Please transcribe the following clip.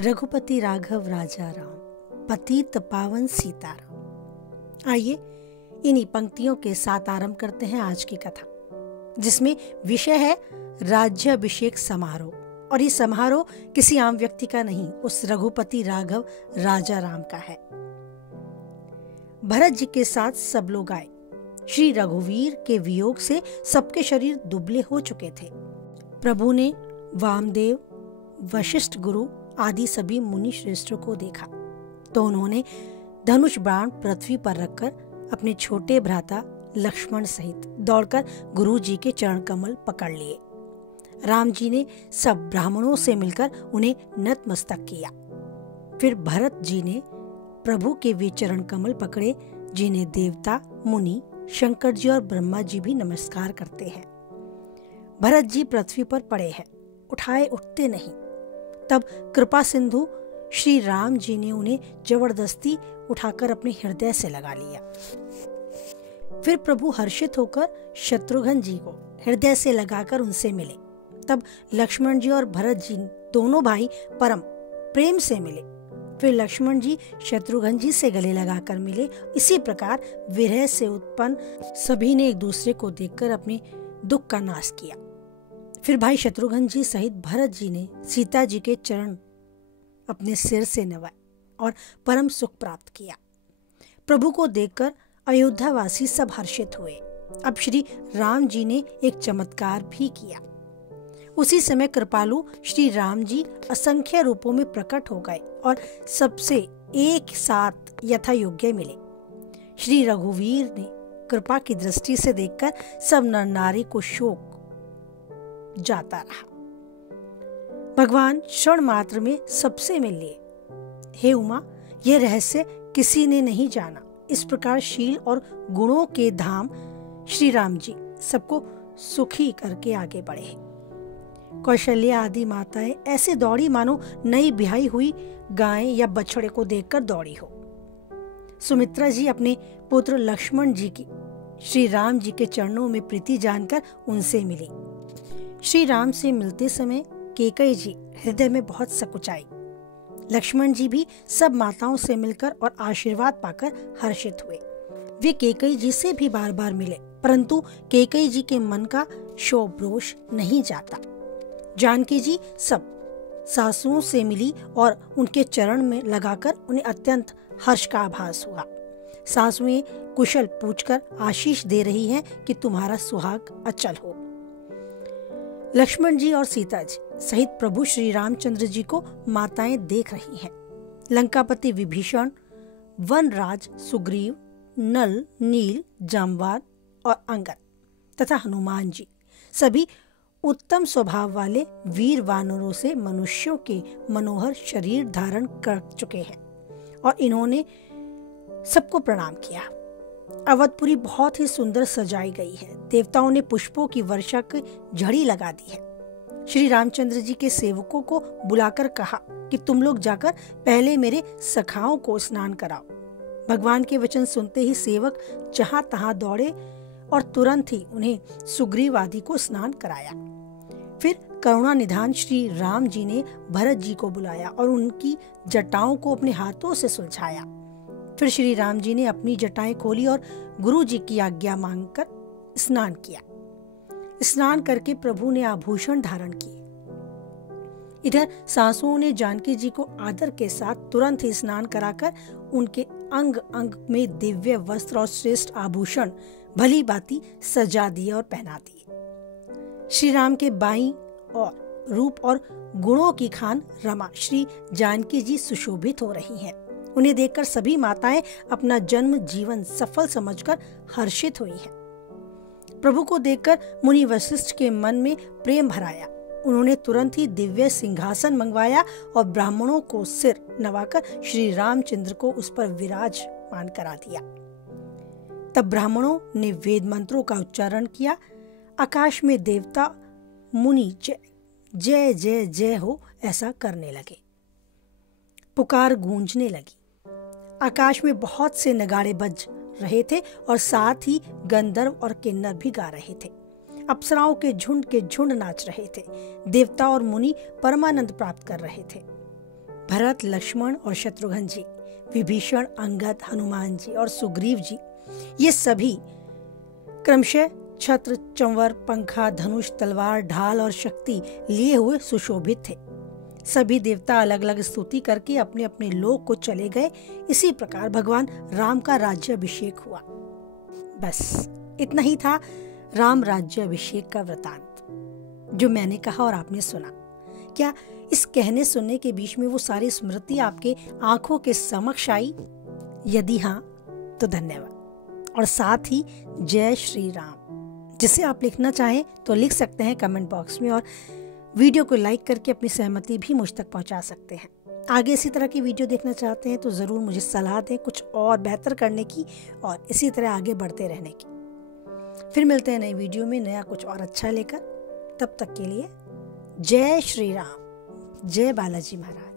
रघुपति राघव राजा राम, पतित पावन सीताराम। आइए इन्हीं पंक्तियों के साथ आरंभ करते हैं आज की कथा, जिसमें विषय है राज्याभिषेक समारोह। और ये समारोह किसी आम व्यक्ति का नहीं, उस रघुपति राघव राजा राम का है। भरत जी के साथ सब लोग आए। श्री रघुवीर के वियोग से सबके शरीर दुबले हो चुके थे। प्रभु ने वामदेव, वशिष्ठ गुरु आदि सभी मुनि श्रेष्ठों को देखा तो उन्होंने धनुष बाण पृथ्वी पर रखकर अपने छोटे भ्राता लक्ष्मण सहित दौड़कर गुरु जी के चरण कमल पकड़ लिए। राम जी ने सब ब्राह्मणों से मिलकर उन्हें नतमस्तक किया। फिर भरत जी ने प्रभु के वे चरण कमल पकड़े जिन्हें देवता, मुनि, शंकर जी और ब्रह्मा जी भी नमस्कार करते हैं। भरत जी पृथ्वी पर पड़े हैं, उठाए उठते नहीं। तब कृपा सिंधु श्री राम जी ने उन्हें जबरदस्ती उठाकर अपने हृदय से लगा लिया। फिर प्रभु हर्षित होकर शत्रुघ्न जी को हृदय से लगाकर उनसे मिले। तब लक्ष्मण जी और भरत जी दोनों भाई परम प्रेम से मिले। फिर लक्ष्मण जी शत्रुघ्न जी से गले लगाकर मिले। इसी प्रकार विरह से उत्पन्न सभी ने एक दूसरे को देखकर अपने दुख का नाश किया। फिर भाई शत्रुघ्न जी सहित भरत जी ने सीता जी के चरण अपने सिर से नवाए और परम सुख प्राप्त किया। प्रभु को देखकर अयोध्यावासी सब हर्षित हुए। अब श्री राम जी ने एक चमत्कार भी किया। उसी समय कृपालु श्री राम जी असंख्य रूपों में प्रकट हो गए और सबसे एक साथ यथा योग्य मिले। श्री रघुवीर ने कृपा की दृष्टि से देखकर सब नर नारी को शोक जाता रहा। भगवान क्षण मात्र में सबसे मिल लिए। हे उमा, यह रहस्य किसी ने नहीं जाना। इस प्रकार शील और गुणों के धाम श्री राम जी सबको सुखी करके आगे बढ़े। कौशल्या आदि माताएं ऐसे दौड़ी मानो नई ब्याही हुई गाय या बछड़े को देखकर दौड़ी हो। सुमित्रा जी अपने पुत्र लक्ष्मण जी की श्री राम जी के चरणों में प्रीति जानकर उनसे मिली। श्री राम से मिलते समय कैकेयी जी हृदय में बहुत सकुचाई। लक्ष्मण जी भी सब माताओं से मिलकर और आशीर्वाद पाकर हर्षित हुए। वे कैकेयी जी से भी बार बार मिले, परंतु कैकेयी जी के मन का शोभ रोष नहीं जाता। जानकी जी सब सासुओं से मिली और उनके चरण में लगाकर उन्हें अत्यंत हर्ष का आभास हुआ। सासुएं कुशल पूछकर आशीष दे रही हैं कि तुम्हारा सुहाग अचल हो। लक्ष्मण जी और सीता जी सहित प्रभु श्री रामचंद्र जी को माताएं देख रही हैं। लंकापति विभीषण, वनराज सुग्रीव, नल, नील, जाम्बाद और अंगद तथा हनुमान जी सभी उत्तम स्वभाव वाले वीर वानरों से मनुष्यों के मनोहर शरीर धारण कर चुके हैं और इन्होंने सबको प्रणाम किया। अवधपुरी बहुत ही सुंदर सजाई गई है। देवताओं ने पुष्पों की वर्षा की झड़ी लगा दी है। श्री रामचंद्र जी के सेवकों को बुलाकर कहा कि तुम लोग जाकर पहले मेरे सखाओं को स्नान कराओ। भगवान के वचन सुनते ही सेवक जहां तहां दौड़े और तुरंत ही उन्हें सुग्रीव आदि को स्नान कराया। फिर करुणा निधान श्री राम जी ने भरत जी को बुलाया और उनकी जटाओं को अपने हाथों से सुलझाया। फिर श्री राम जी ने अपनी जटाएं खोली और गुरु जी की आज्ञा मांगकर स्नान किया। स्नान करके प्रभु ने आभूषण धारण किए। इधर सासुओं ने जानकी जी को आदर के साथ तुरंत ही स्नान कराकर उनके अंग अंग में दिव्य वस्त्र और श्रेष्ठ आभूषण भली भांति सजा दिए और पहना दिए। श्री राम के बाईं और रूप और गुणों की खान रमा श्री जानकी जी सुशोभित हो रही हैं। उन्हें देखकर सभी माताएं अपना जन्म जीवन सफल समझकर हर्षित हुई हैं। प्रभु को देखकर मुनि वशिष्ठ के मन में प्रेम भराया। उन्होंने तुरंत ही दिव्य सिंहासन मंगवाया और ब्राह्मणों को सिर नवाकर श्री रामचंद्र को उस पर विराजमान करा दिया। तब ब्राह्मणों ने वेद मंत्रों का उच्चारण किया। आकाश में देवता मुनि जय जय जय हो ऐसा करने लगे। पुकार गूंजने लगी। आकाश में बहुत से नगाड़े बज रहे थे और साथ ही गंधर्व और किन्नर भी गा रहे थे। अप्सराओं के झुंड नाच रहे थे। देवता और मुनि परमानंद प्राप्त कर रहे थे। भरत, लक्ष्मण और शत्रुघ्न जी, विभीषण, अंगद, हनुमान जी और सुग्रीव जी, ये सभी क्रमशः छत्र, चंवर, पंखा, धनुष, तलवार, ढाल और शक्ति लिए हुए सुशोभित थे। सभी देवता अलग अलग स्तुति करके अपने अपने लोक को चले गए। इसी प्रकार भगवान राम का राज्याभिषेक हुआ। बस इतना ही था राम राज्याभिषेक का वृतांत, जो मैंने कहा और आपने सुना। क्या इस कहने सुनने के बीच में वो सारी स्मृति आपके आंखों के समक्ष आई? यदि हाँ तो धन्यवाद। और साथ ही जय श्री राम जिसे आप लिखना चाहें तो लिख सकते हैं कमेंट बॉक्स में, और वीडियो को लाइक करके अपनी सहमति भी मुझ तक पहुंचा सकते हैं। आगे इसी तरह की वीडियो देखना चाहते हैं तो ज़रूर मुझे सलाह दें कुछ और बेहतर करने की, और इसी तरह आगे बढ़ते रहने की। फिर मिलते हैं नई वीडियो में नया कुछ और अच्छा लेकर। तब तक के लिए जय श्री राम, जय बालाजी महाराज।